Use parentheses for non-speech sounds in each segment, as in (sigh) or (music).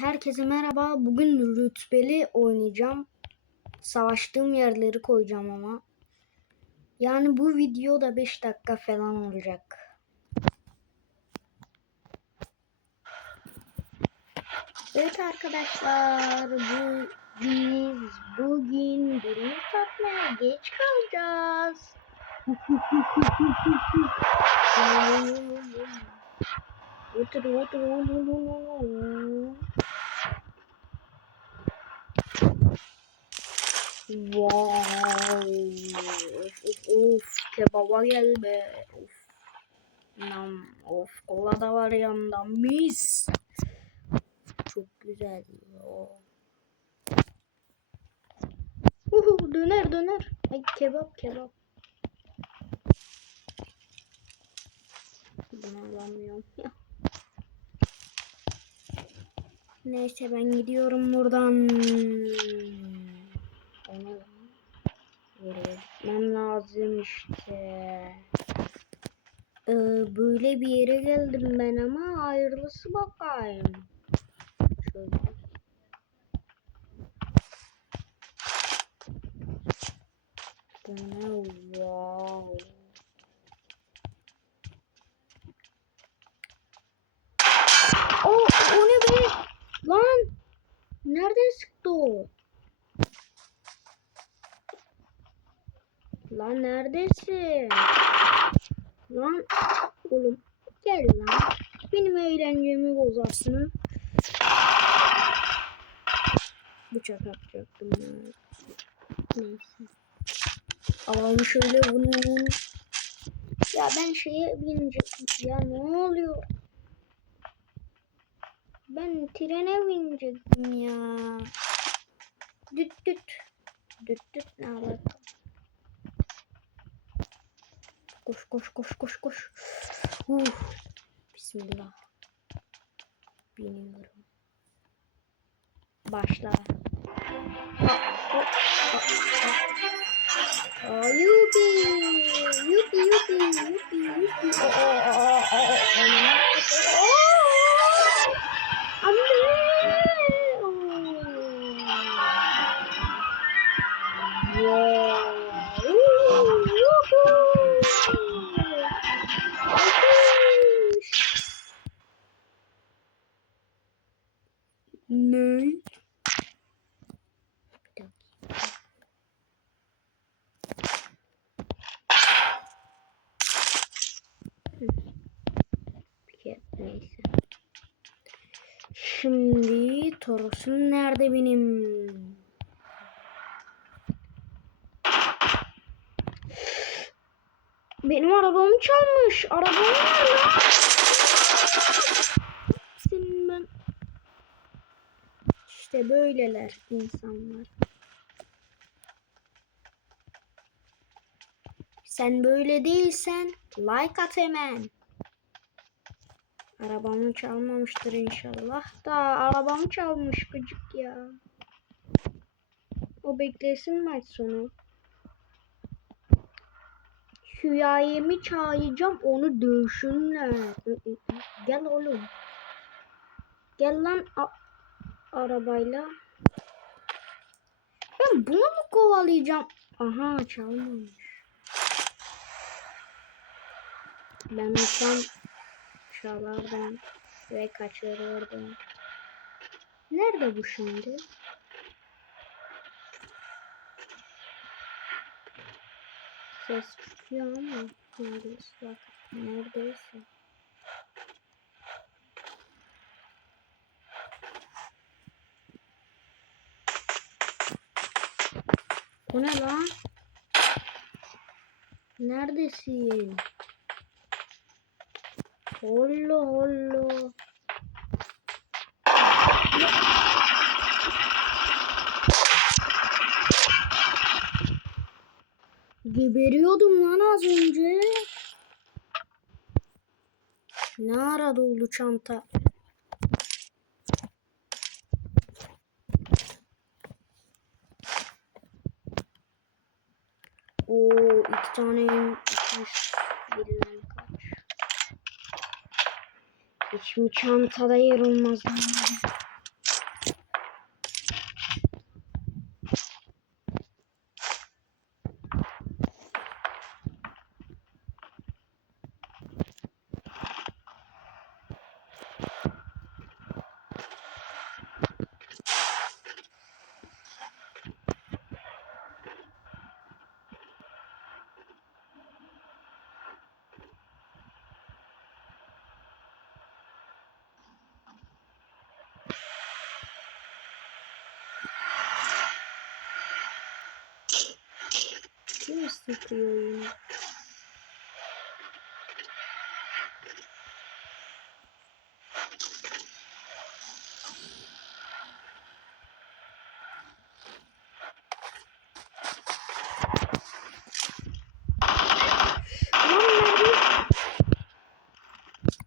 herkese merhaba. Bugün rütbeli oynayacağım. Savaştığım yerleri koyacağım ama. Yani bu video da 5 dakika falan olacak. Evet arkadaşlar, bu biz bugün birinci tatmaya geç kalacağız. (laughs) Otur otur otur otur. Wow. Of of. Kebaba gel be. Of. Nam. Of. Kola da var yanında. Mis. Çok güzel. ya. Uhu, döner döner. Ay kebap kebap. Bunu alamıyorum. Neyse ben gidiyorum buradan. O ne lan? Buraya gitmem lazım işte. Ee, böyle bir yere geldim ben ama hayırlısı bakayım. Şöyle. Bu ne? Wow. O, o ne be? Lan! Nereden sıktı o? Lan neredesin? Lan oğlum gel lan. Benim eğlencemi bozarsın. Bıçak atacaktım ya. Neyse. Alalım şöyle bunu. Ya ben şeye binecektim. Ya ne oluyor? Ben trene binecektim ya. Düt düt. Düt düt ne alaka? Koş koş koş koş koş. Uf. Bismillah. Biniyorum. Başla. Aa, yupi. Yupi yupi yupi yupi. Aa, aa, aa, aa, aa. Anne. Şimdi Toros'um nerede benim? Benim arabamı çalmış. Arabam var lan. Senin ben. İşte böyleler insanlar. Sen böyle değilsen like at hemen. Arabamı çalmamıştır inşallah da arabamı çalmış gıcık ya. O beklesin maç sonu. Hüyayemi çağıracağım onu dövsünler. Gel oğlum. Gel lan arabayla. Ben bunu mu kovalayacağım? Aha çalmamış. Ben olsam çalardım ve kaçırırdım. Nerede bu şimdi? Ses çıkıyor ama neredeyse bak neredeyse. O ne lan? Neredesin? Hollo hollo. Geberiyordum lan az önce. Ne ara doldu çanta? Hiç mi çantada yer olmaz Lan mermi.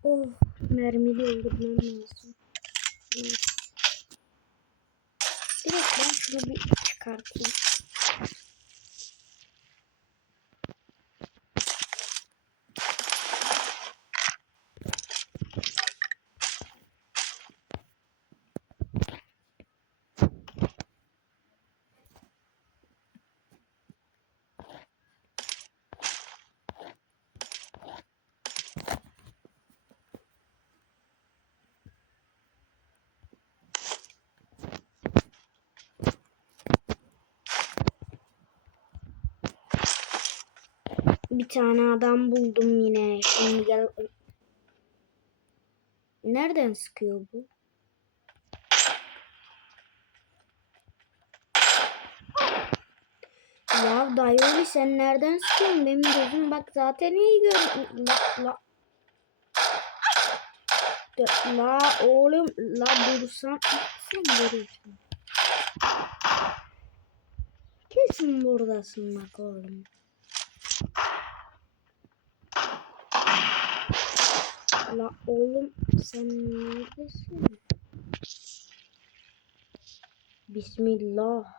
Oh mermili öldürmem lazım. Evet. Direkt ben şunu bir çıkartayım. Bir tane adam buldum yine. Şimdi gel. Nereden sıkıyor bu? Ya dayı sen nereden sıkıyorsun? Benim gözüm bak zaten iyi görüyor. La, la. La oğlum la dursan sen görürsün. Kesin buradasın bak oğlum. La oğlum sen neredesin? Bismillah.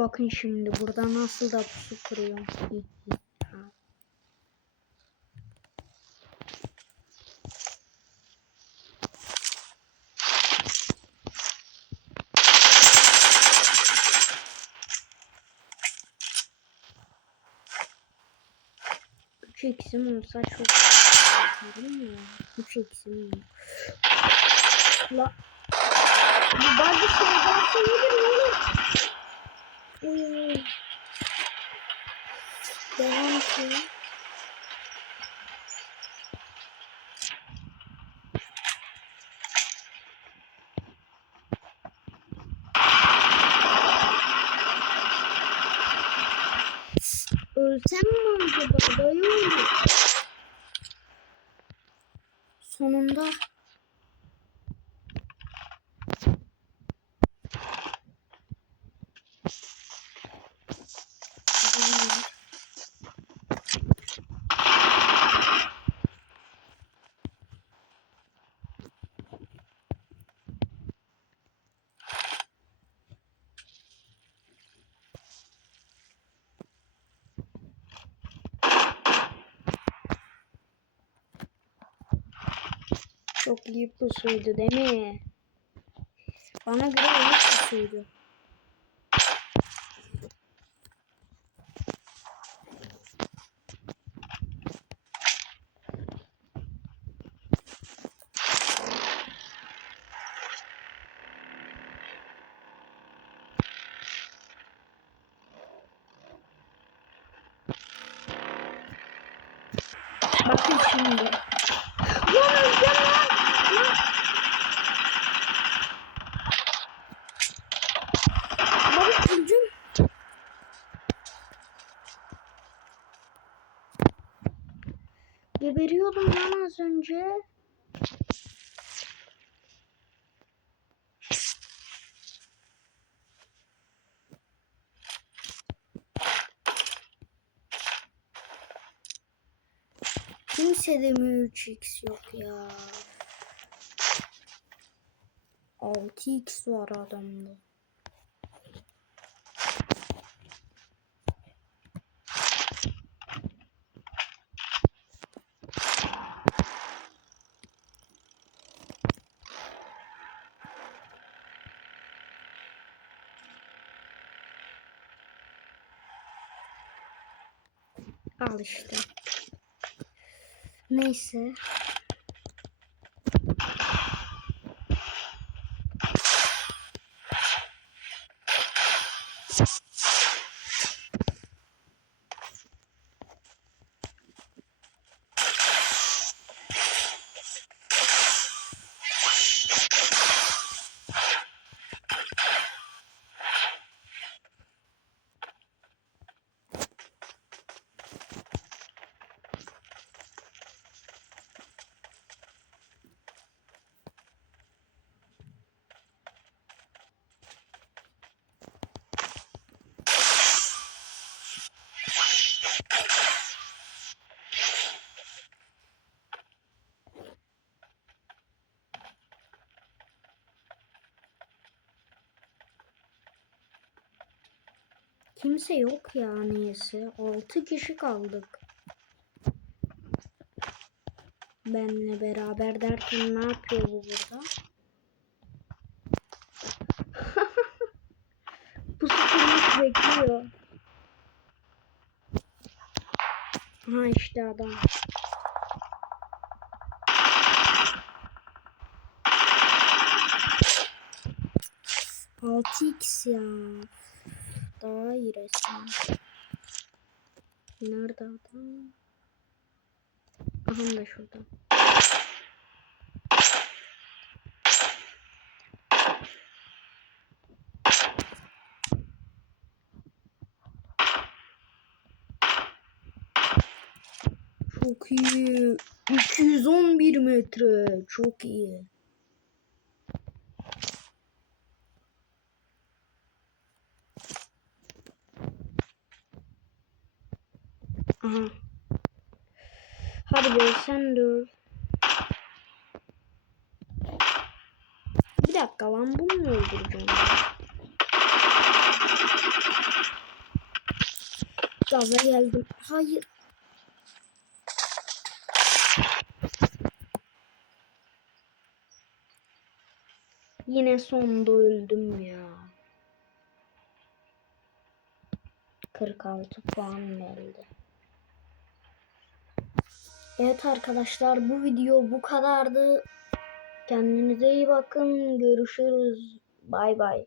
Bakın şimdi burada nasıl da pusu kuruyorum. Üç eksim olsa çok Değil mi? Üç eksim yok. La. Bu bazı şeyler nedir oğlum? Uy. Devam ki. Ölsem mi acaba? Dayı Sonunda. İyi pusuydu değil mi? Bana göre iyi pusuydu. Bakın şimdi. Lan öleceğim lan. Lan. Baba öleceğim. Geberiyordum lan az önce. Kimsede mi 3x yok ya? 6x var adamda. Al işte. Neyse. Kimse yok ya niyeyse. 6 kişi kaldık. Benle beraber derken ne yapıyor bu burada? (laughs) bu sıkılmış bekliyor. Ha işte adam. Altı x ya. Daha iyi resmen. Nerede adam? Aha da şurada. Çok iyi. 211 metre. Çok iyi. Aha. Hadi be sen öl. Bir dakika lan bunu mu öldüreceğim? Gaza geldim. Hayır. Yine sonunda öldüm ya. 46 puan geldi. Evet arkadaşlar bu video bu kadardı. Kendinize iyi bakın. Görüşürüz. Bay bay.